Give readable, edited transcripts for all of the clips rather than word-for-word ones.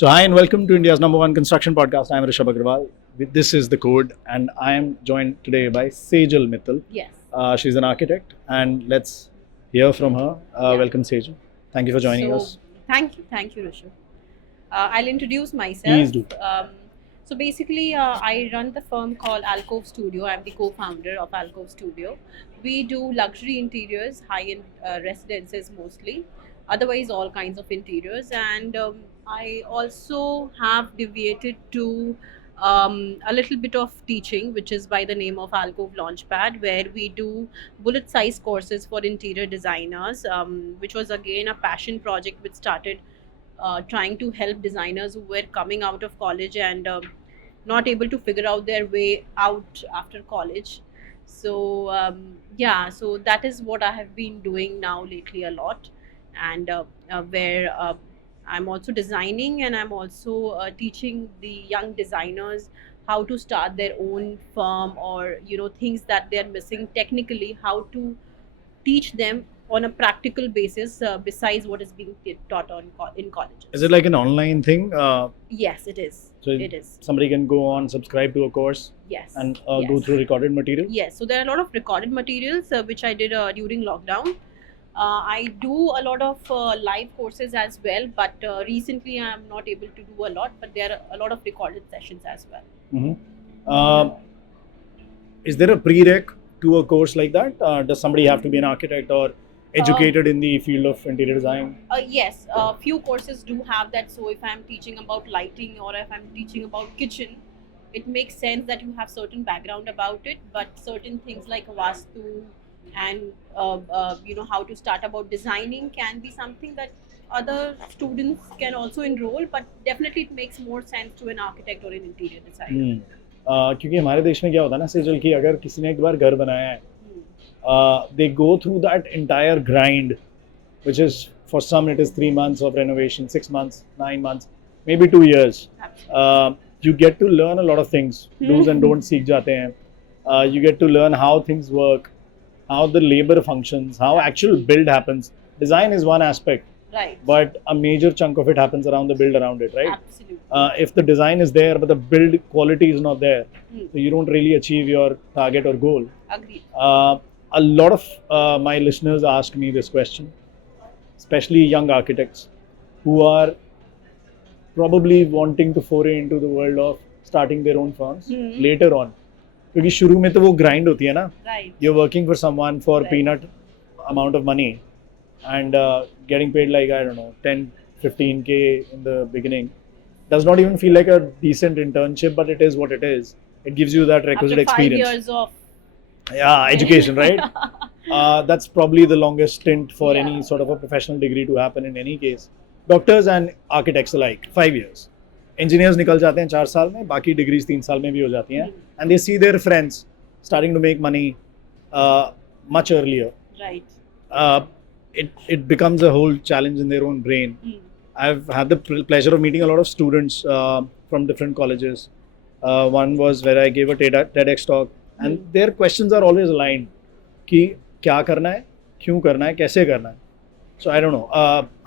So, hi and welcome to India's number one construction podcast. I am Rishabh Agrawal. This is The Code, and I am joined today by Sejal Mittal. Yes. She's an architect, and let's hear from her. Yeah. Welcome, Sejal. Thank you for joining us. Thank you, Rishabh. I'll introduce myself. Please do. So basically, I run the firm called Alcove Studio. I'm the co-founder of Alcove Studio. We do luxury interiors, high-end residences mostly. Otherwise, all kinds of interiors. And I also have deviated to a little bit of teaching, which is by the name of Alcove Launchpad, where we do bullet-size courses for interior designers, which was again a passion project which started trying to help designers who were coming out of college and not able to figure out their way out after college. So so that is what I have been doing now lately a lot, and where I'm also designing and I'm also teaching the young designers how to start their own firm, or things that they're missing technically, how to teach them on a practical basis besides what is being taught in colleges. Is it like an online thing? Yes, it is. So It is. somebody can go on, subscribe to a course, Yes. and Yes. go through recorded material? Yes, so there are a lot of recorded materials which I did during lockdown. I do a lot of live courses as well, but recently I'm not able to do a lot, but there are a lot of recorded sessions as well. Mm-hmm. Is there a prereq to a course like that? Does somebody have to be an architect or educated in the field of interior design? Yes, a few courses do have that. So if I'm teaching about lighting or if I'm teaching about kitchen, it makes sense that you have certain background about it, but certain things like vastu and how to start about designing can be something that other students can also enroll, but definitely it makes more sense to an architect or an interior designer. क्योंकि हमारे देश में क्या होता है ना सेजल की, अगर किसी ने एक बार घर बनाया है, they go through that entire grind, which is for some it is 3 months of renovation, 6 months, 9 months, maybe 2 years. You get to learn a lot of things, do's and don'ts सीख जाते हैं. You get to learn how things work, how the labor functions, how actual build happens. Design is one aspect, Right. but a major chunk of it happens around the build around it, right? Absolutely. If the design is there but the build quality is not there, Hmm. so you don't really achieve your target or goal. Agreed. A lot of my listeners ask me this question, especially young architects who are probably wanting to foray into the world of starting their own firms later on. क्योंकि शुरू में तो वो grind होती है ना, Right. you're working for someone for Right. peanut amount of money and getting paid like, I don't know, 10, 15K in the beginning. Does not even feel like a decent internship, but it is what it is. It gives you that requisite After 5 experience. years of Yeah, education, right? That's probably the longest stint for Yeah. any sort of a professional degree to happen in any case. Doctors and architects alike, 5 years. Engineers निकल जाते हैं 4 साल में, बाकी degrees 3 साल में भी हो जाती हैं. And they see their friends starting to make money much earlier. Right. It becomes a whole challenge in their own brain. I've had the pleasure of meeting a lot of students from different colleges. One was where I gave a TEDx talk, and their questions are always aligned. कि क्या करना है, क्यों करना है, कैसे करना है. So I don't know.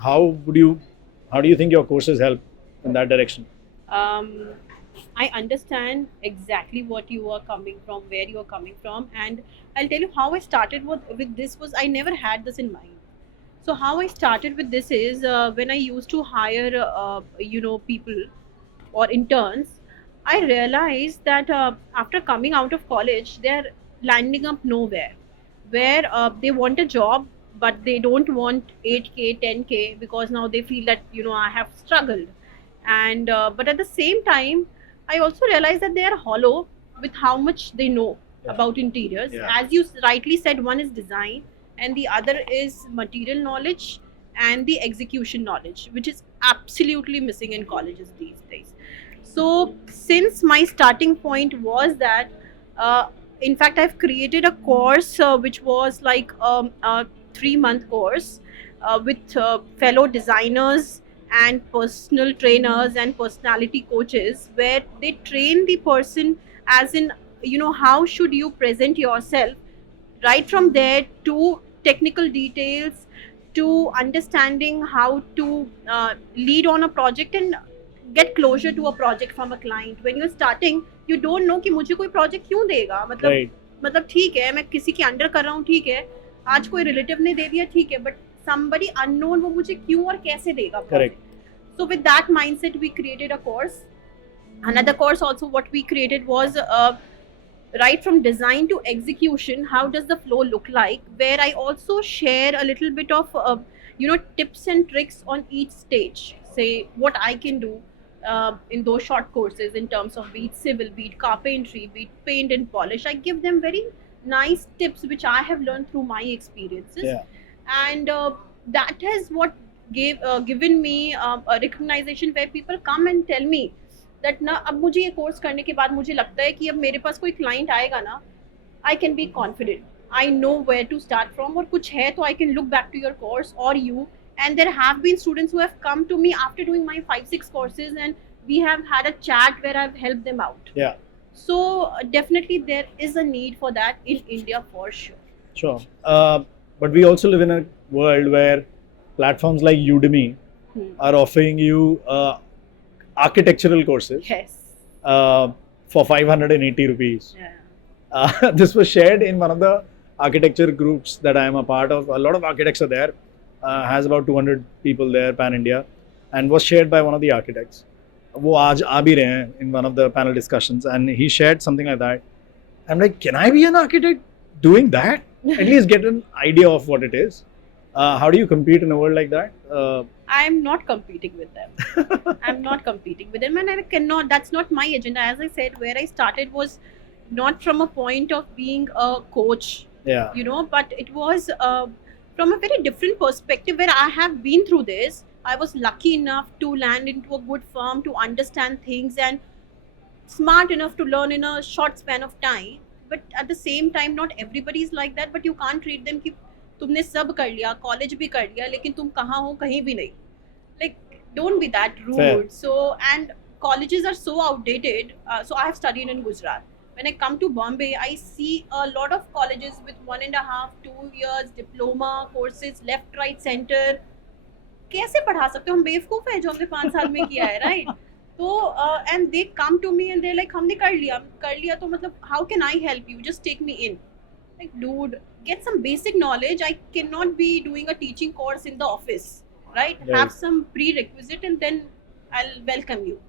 How do you think your courses help in that direction? I understand exactly what you are coming from, where you are coming from, and I'll tell you how I started with this was I never had this in mind. So how I started with this is when I used to hire people or interns, I realized that after coming out of college, they're landing up nowhere, where they want a job but they don't want 8K 10K because now they feel that I have struggled, and but at the same time I also realized that they are hollow with how much they know about interiors. Yeah. As you rightly said, one is design and the other is material knowledge and the execution knowledge, which is absolutely missing in colleges these days. So since my starting point was that in fact I've created a course which was like a 3-month course with fellow designers and personal trainers and personality coaches, where they train the person as in how should you present yourself, right from there to technical details to understanding how to lead on a project, and get closure to a project from a client. When you're starting, you don't know कि मुझे कोई project क्यों देगा, Right. मतलब ठीक है मैं किसी के अंडर कर रहा हूँ, ठीक है आज कोई रिलेटिव ने दे दिया, ठीक है, बट somebody unknown वो मुझे क्यों और कैसे देगा Correct. project. So with that mindset we created a course. Another course also what we created was right from design to execution, how does the flow look like, where I also share a little bit of tips and tricks on each stage, say what I can do in those short courses in terms of be it civil, be it carpentry, be it paint and polish. I give them very nice tips which I have learned through my experiences. Yeah. And that has what given me a recognition where people come and tell me that ना अब मुझे ये course करने के बाद मुझे लगता है कि अब मेरे पास कोई क्लाइंट आएगा ना, I can be confident, I know where to start from, और कुछ है तो I can look back to your course और you. And there have been students who have come to me after doing my 5-6 courses, and we have had a chat where I've helped them out. Yeah. So definitely there is a need for that in India for sure. Sure. But we also live in a world where platforms like Udemy are offering you architectural courses Yes. for 580 rupees. Yeah. This was shared in one of the architecture groups that I am a part of. A lot of architects are there. Has about 200 people there, pan India, and was shared by one of the architects. वो आज आ भी रहे हैं in one of the panel discussions, and he shared something like that. I'm like, can I be an architect doing that? At least get an idea of what it is. How do you compete in a world like that? I'm not competing with them. I'm not competing with them, and I cannot. That's not my agenda. As I said, where I started was not from a point of being a coach, Yeah. but it was from a very different perspective where I have been through this. I was lucky enough to land into a good firm, to understand things, and smart enough to learn in a short span of time. But at the same time, not everybody is like that. But you can't treat them कि तुमने सब कर लिया, college भी कर लिया, लेकिन तुम कहाँ हो, कहीं भी नहीं. Like, don't be that rude. Fair. So, and colleges are so outdated. So I have studied in Gujarat. When I come to Bombay, I see a lot of colleges with 1.5, 2 years diploma courses, left, right, center. कैसे पढ़ा सकते हो, हम बेवकूफ हैं जो हमने 5 साल में किया है, right? तो and they come to me and they're like, हमने कर लिया तो मतलब how can I help you? Just take me in. Like, dude, get some basic knowledge. I cannot be doing a teaching course in the office, right? Right. Have some prerequisite and then I'll welcome you.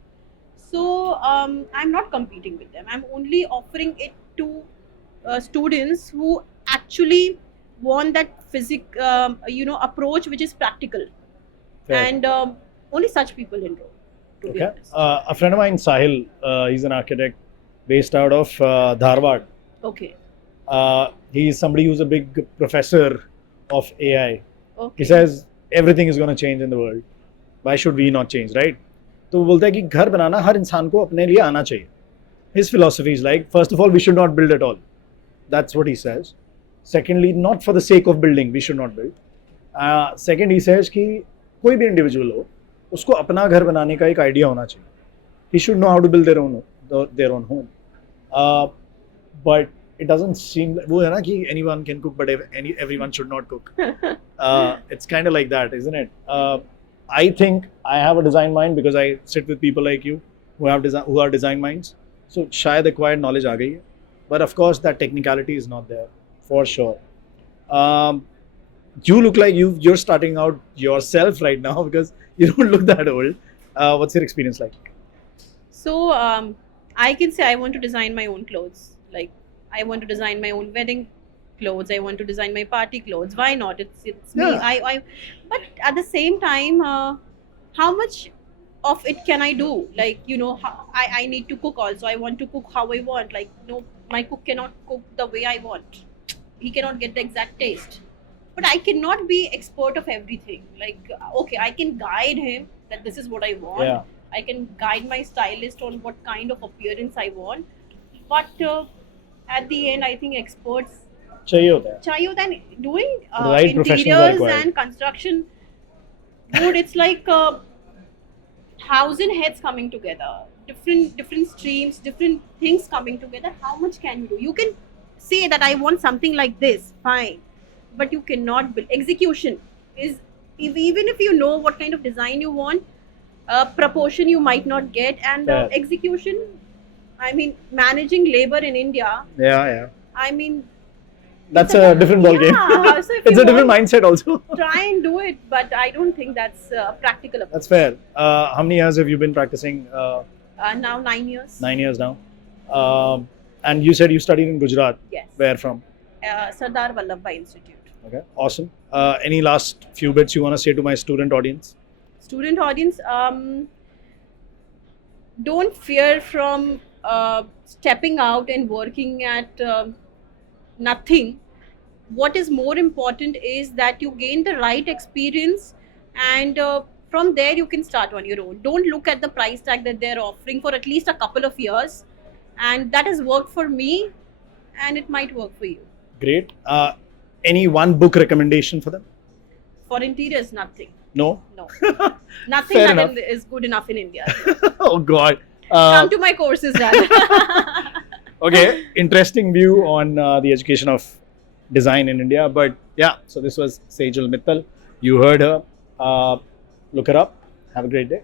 So I'm not competing with them. I'm only offering it to students who actually want that approach which is practical. Fair. And only such people enroll, to be Okay. honest. A friend of mine, Sahil, he's an architect based out of Dharwad. Okay. He's somebody who's a big professor of AI. Okay. He says everything is going to change in the world. Why should we not change, right? तो वो बोलता है कि घर बनाना हर इंसान को अपने लिए आना चाहिए. His philosophy is like, first of all, we should not build at all. That's what he says. Secondly, not for the sake of building, we should not build. Second, he says कि कोई भी individual हो, उसको अपना घर बनाने का एक आइडिया होना चाहिए. He should know how to build their own home. But it doesn't seem वो है ना कि anyone can cook, but everyone should not cook. It's kind of like that, isn't it? I think I have a design mind because I sit with people like you who are design minds. So शायद acquired knowledge आ गई है. But of course that technicality is not there, for sure. You look like you're starting out yourself right now because you don't look that old. What's your experience like? So I can say I want to design my own clothes. Like, I want to design my own wedding clothes. I want to design my party clothes. Why not? It's me. Yeah. But at the same time, how much of it can I do? Like, I need to cook also. I want to cook how I want. Like, no, my cook cannot cook the way I want. He cannot get the exact taste. But I cannot be expert of everything. Like, okay, I can guide him that this is what I want. Yeah. I can guide my stylist on what kind of appearance I want. But at the end, I think experts चाहिए होता है. chahiye hota hai. Doing Right professionals are interiors required. and construction, dude, it's like 1,000 heads coming together, different streams, different things coming together. How much can you do? You can say that I want something like this, fine, but you cannot build. Execution is, even if you know what kind of design you want, proportion you might not get, and Fair. execution. I mean, managing labor in India. Yeah. I mean, That's it's a different ball game. Yeah, so if It's you a different want, mindset also. try and do it, but I don't think that's practical. Approach. That's fair. How many years have you been practicing? Now 9 years. 9 years now. And you said you studied in Gujarat. Yes. Where from? Sardar Vallabhbhai Institute. Okay, awesome. Any last few bits you want to say to my student audience? Student audience, don't fear from stepping out and working at nothing. What is more important is that you gain the right experience, and from there you can start on your own. Don't look at the price tag that they're offering for at least a couple of years, and that has worked for me, and it might work for you. Great. Any one book recommendation for them? For interiors, nothing. No? No. Nothing Fair that enough. is good enough in India. Oh God. Come to my courses, rather. Okay, interesting view on the education of design in India. But yeah, so this was Sejal Mittal. You heard her. Look her up. Have a great day.